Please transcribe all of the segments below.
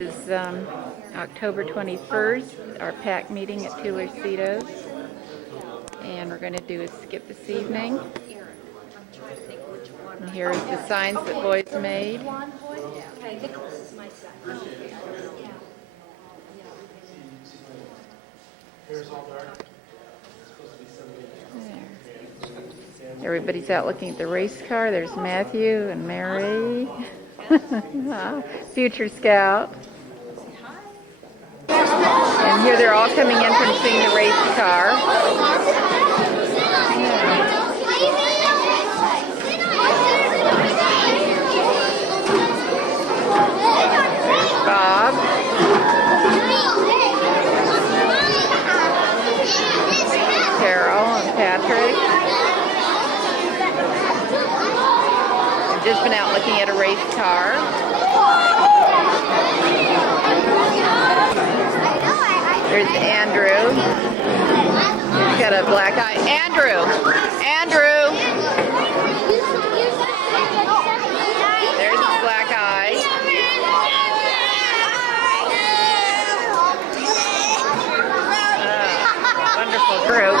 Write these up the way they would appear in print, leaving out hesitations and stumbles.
It's October 21st, our PAC meeting at Tularcitos, and we're going to do a skit this evening. And here's the signs that boys made. There. Everybody's out looking at the race car. There's Matthew and Mary. Future Scout. And here they're all coming in from seeing the race car. There's Bob. Carol and Patrick. I've just been out looking at a race car. There's Andrew. He's got a black eye. Andrew! Andrew! There's his black eye. Wonderful group.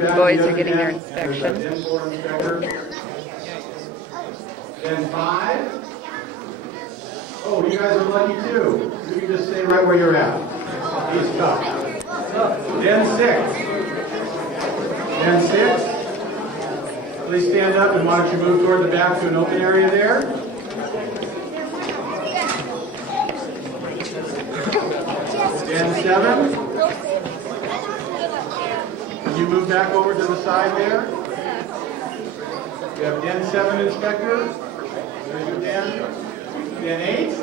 The boys are getting their inspection. Then 5. Oh, you guys are lucky too. You can just stay right where you're at. He's tough. Then 6. Then 6. Please stand up and why don't you move toward the back to an open area there. Then 7. Can you move back over to the side there? You have Den 7 inspector. Very good, Dan. Den 8.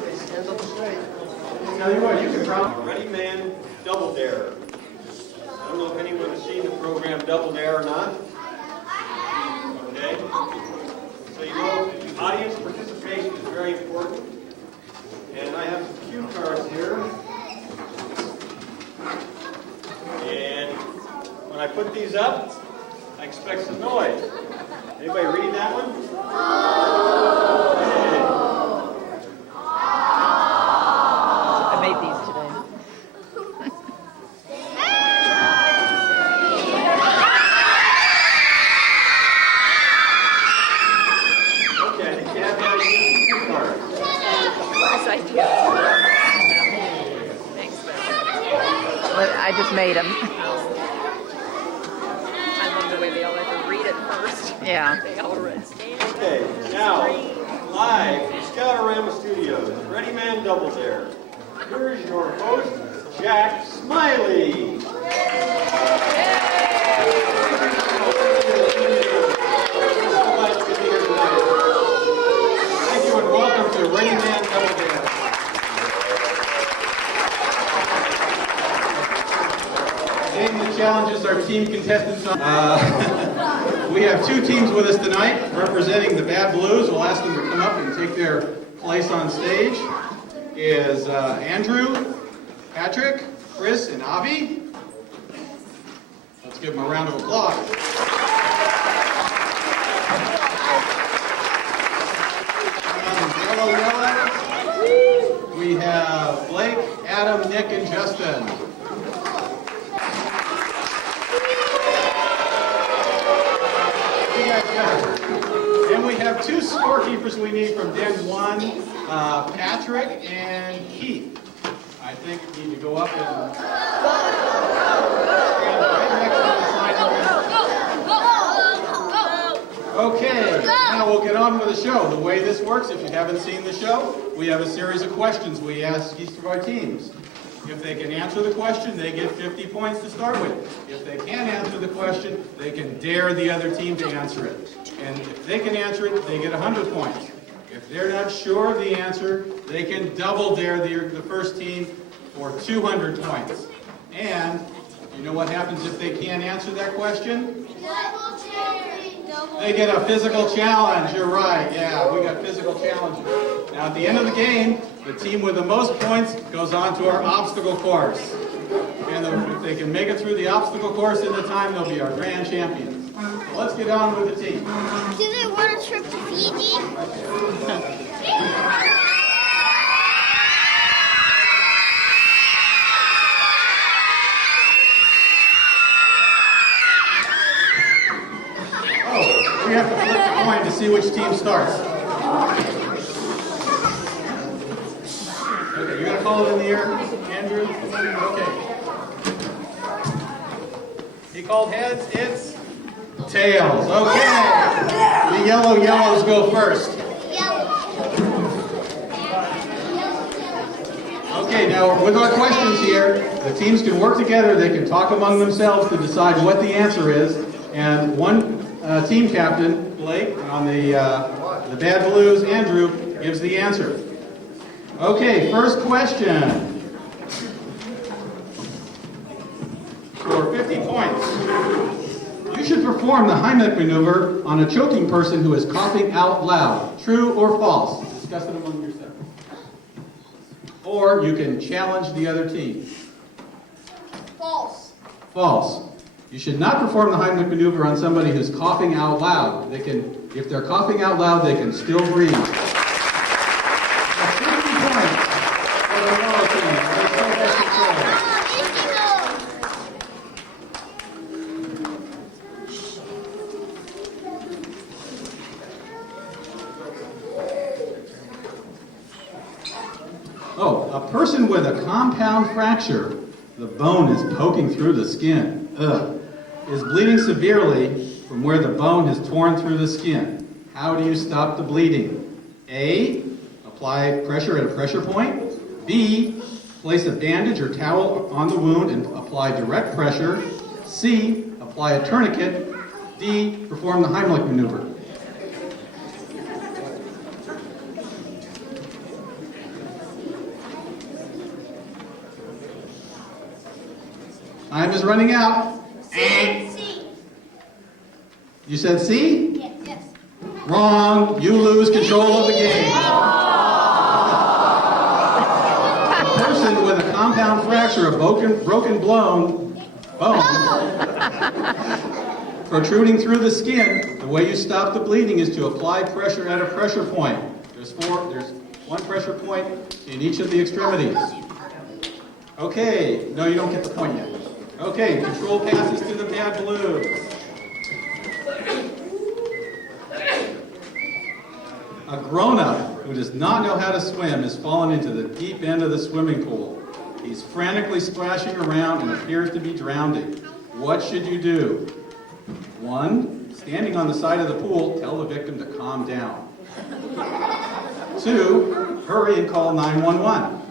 Tell you what, you can probably... Ready Man Double Dare. I don't know if anyone has seen the program Double Dare or not. Okay? So you know, audience participation is very important. And I have some cue cards here. And when I put these up, I expect some noise. Anybody read that one? Okay. I made these today. Okay, I think you have my cue cards. Yes, I do. Thanks, Beth. I just made them. I love the way they all have to read it first. Yeah. They all read. Okay, now, live from Scoutorama Studios, Ready Man Double Dare. Here's your host, Jack Smiley. Thank you and welcome to Ready Man Double Dare. Taking the challenges our team contestants we have 2 teams with us tonight representing the Bad Blues. We'll ask them to come up and take their place on stage. Is Andrew, Patrick, Chris, and Avi. Let's give them a round of applause. Yellow. We have Blake, Adam, Nick, and Justin. And we have 2 scorekeepers we need from Den 1, Patrick and Keith. I think we need to go up and stand right next to the sign. Okay, now we'll get on with the show. The way this works, if you haven't seen the show, we have a series of questions we ask each of our teams. If they can answer the question, they get 50 points to start with. If they can't answer the question, they can dare the other team to answer it. And if they can answer it, they get 100 points. If they're not sure of the answer, they can double dare the first team for 200 points. And you know what happens if they can't answer that question? They get a physical challenge. You're right. Yeah, we got physical challenges. Now at the end of the game, the team with the most points goes on to our obstacle course. And if they can make it through the obstacle course in the time, they'll be our grand champions. So let's get on with the team. Do they want a trip to Fiji? we have to flip the coin to see which team starts. Okay, you're going to call it in the air, Andrew? Okay. He called heads, it's tails. Okay. The yellows go first. Okay, now with our questions here, the teams can work together, they can talk among themselves to decide what the answer is, and one team captain, Blake, on the Bad Blues, Andrew, gives the answer. Okay, first question. For 50 points. You should perform the Heimlich maneuver on a choking person who is coughing out loud. True or false? Discuss it among yourselves. Or you can challenge the other team. False. False. You should not perform the Heimlich maneuver on somebody who's coughing out loud. They can, if they're coughing out loud, they can still breathe. That's 50 points for the yellow team. They still have control. Oh, a person with a compound fracture, the bone is poking through the skin, is bleeding severely from where the bone has torn through the skin. How do you stop the bleeding? A, apply pressure at a pressure point. B, place a bandage or towel on the wound and apply direct pressure. C, apply a tourniquet. D, perform the Heimlich maneuver. Time is running out. C. You said C? Yes. Wrong. You lose control of the game. A person with a compound fracture, a broken bone protruding through the skin, the way you stop the bleeding is to apply pressure at a pressure point. There's one pressure point in each of the extremities. Okay. No, you don't get the point yet. Okay, control passes to the Bad Blues. A grown-up who does not know how to swim has fallen into the deep end of the swimming pool. He's frantically splashing around and appears to be drowning. What should you do? 1, standing on the side of the pool, tell the victim to calm down. 2, hurry and call 911.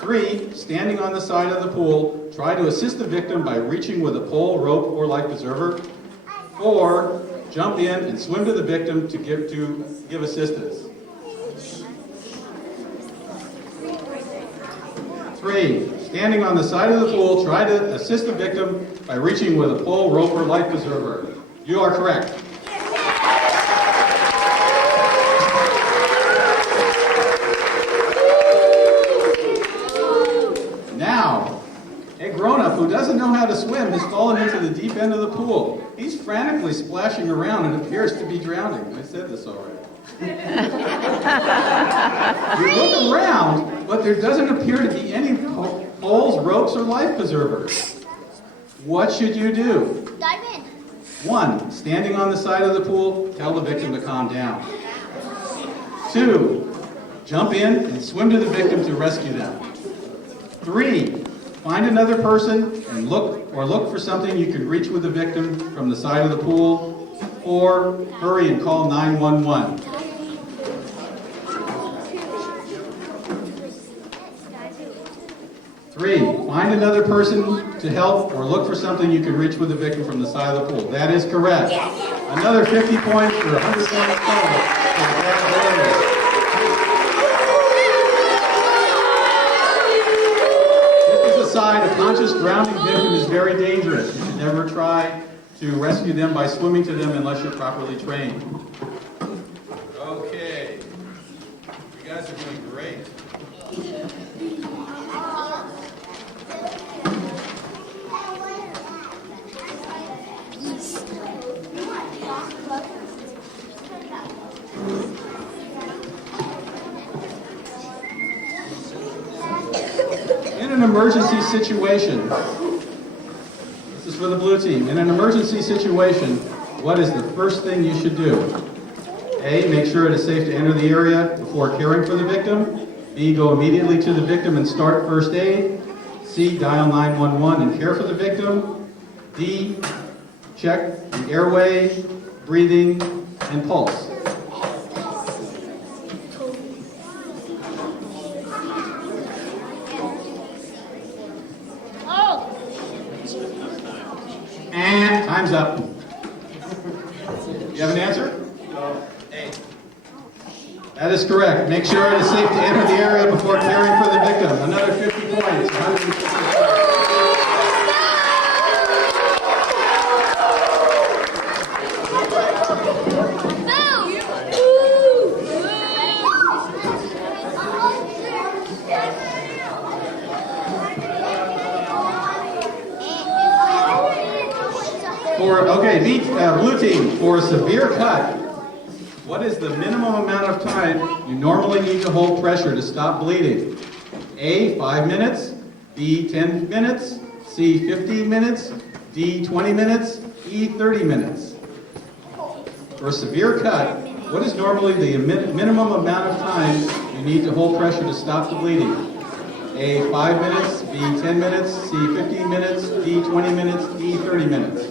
3, standing on the side of the pool, try to assist the victim by reaching with a pole, rope, or life preserver. 4, jump in and swim to the victim to give assistance. 3, standing on the side of the pool, try to assist the victim by reaching with a pole, rope, or life preserver. You are correct. Now, a grown-up who doesn't know how to swim has fallen into the deep end of the pool. He's frantically splashing around and appears to be drowning. I said this already. You look around, but there doesn't appear to be any poles, ropes, or life preservers. What should you do? Dive in. 1, standing on the side of the pool, tell the victim to calm down. 2, jump in and swim to the victim to rescue them. 3, find another person and look for something you can reach with the victim from the side of the pool. 4, hurry and call 911. 3, find another person to help or look for something you can reach with the victim from the side of the pool. That is correct. Another 50 points for 100 points total. Aside, a conscious drowning victim is very dangerous. You should never try to rescue them by swimming to them unless you're properly trained. Okay. You guys are doing great. In an emergency situation, this is for the blue team. In an emergency situation, what is the first thing you should do? A, make sure it is safe to enter the area before caring for the victim. B, go immediately to the victim and start first aid. C, dial 911 and care for the victim. D, check the airway, breathing, and pulse. And time's up. You have an answer? That is correct. Make sure it is safe to enter the area before caring for the victim. Another 50 points. 150 points. Blue team, for a severe cut, what is the minimum amount of time you normally need to hold pressure to stop bleeding? A, 5 minutes, B, 10 minutes, C, 15 minutes, D, 20 minutes, E, 30 minutes. For a severe cut, what is normally the minimum amount of time you need to hold pressure to stop the bleeding? A, 5 minutes, B, 10 minutes, C, 15 minutes, D, 20 minutes, E, 30 minutes.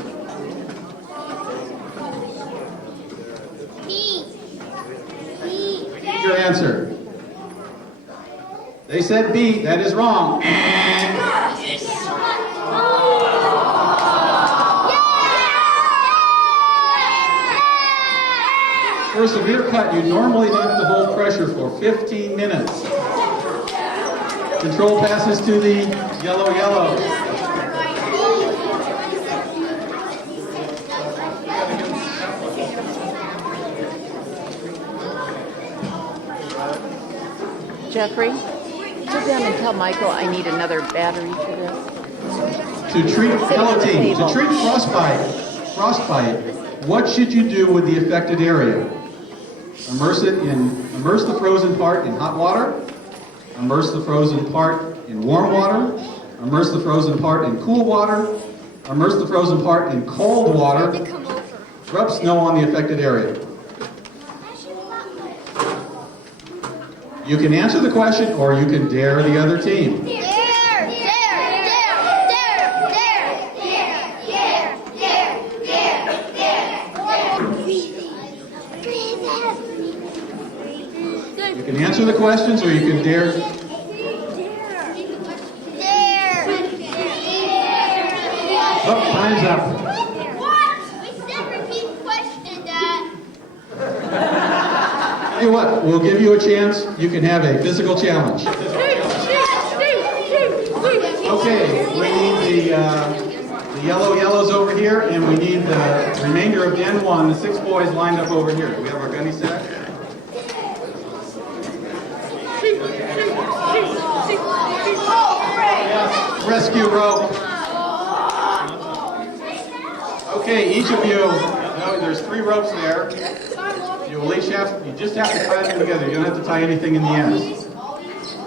Your answer. They said B. That is wrong. For a severe cut, you normally have to hold pressure for 15 minutes. Control passes to the yellow. Jeffrey, sit down and tell Michael I need another battery for this. To treat, hello team, to treat frostbite, what should you do with the affected area? Immerse the frozen part in hot water, immerse the frozen part in warm water, immerse the frozen part in cool water, immerse the frozen part in cold water, rub snow on the affected area. You can answer the question or you can dare the other team. You can answer the questions or you can dare. Oh, time's up. Tell you what, we'll give you a chance. You can have a physical challenge. Okay, we need the yellows over here, and we need the remainder of Den 1, the 6 boys lined up over here. Do we have our gunny sack? Rescue rope. Okay, each of you, there's 3 ropes there. You just have to tie them together. You don't have to tie anything in the ends.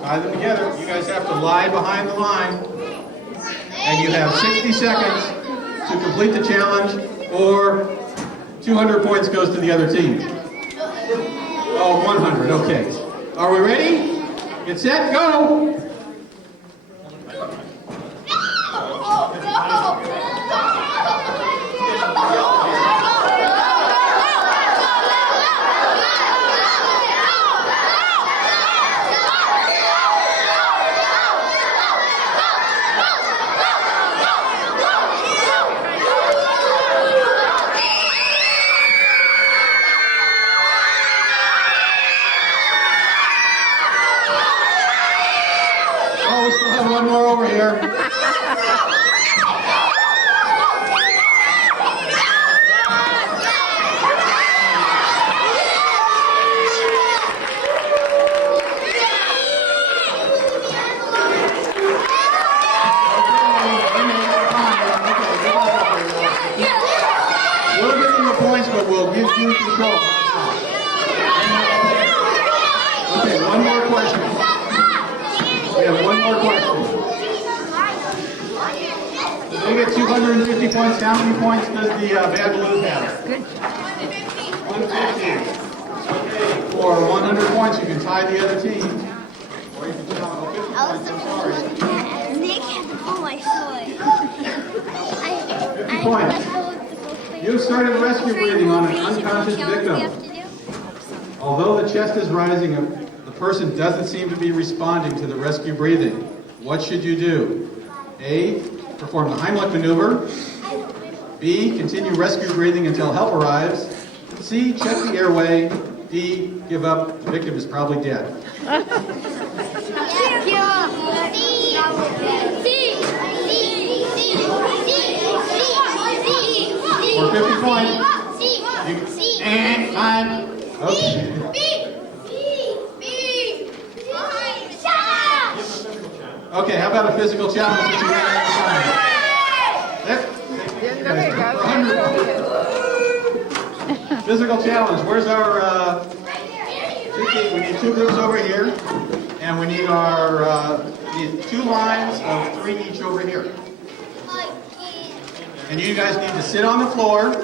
Tie them together. You guys have to lie behind the line. And you have 60 seconds to complete the challenge, or 200 points goes to the other team. Oh, 100, okay. Are we ready? Get set, go! We still have one more over here. We'll give them the points, but we'll give you control. Okay, one more question. We have one more question. The get 250 points, how many points does the bad balloon have? Good. 150. Okay, for 100 points, you can tie the other team. Or you can tie 50 points, I'm sorry. Nick had to pull my foot. 50 points. You've started rescue breathing on an unconscious victim. Although the chest is rising, the person doesn't seem to be responding to the rescue breathing. What should you do? A, perform the Heimlich maneuver. B, continue rescue breathing until help arrives. C, check the airway. D, give up. The victim is probably dead. For 50 points. And time. Okay. Okay, how about a physical challenge that you ran out of time? Physical challenge. Where's our we need two groups over here, and we need our need 2 lines of 3 each over here. And you guys need to sit on the floor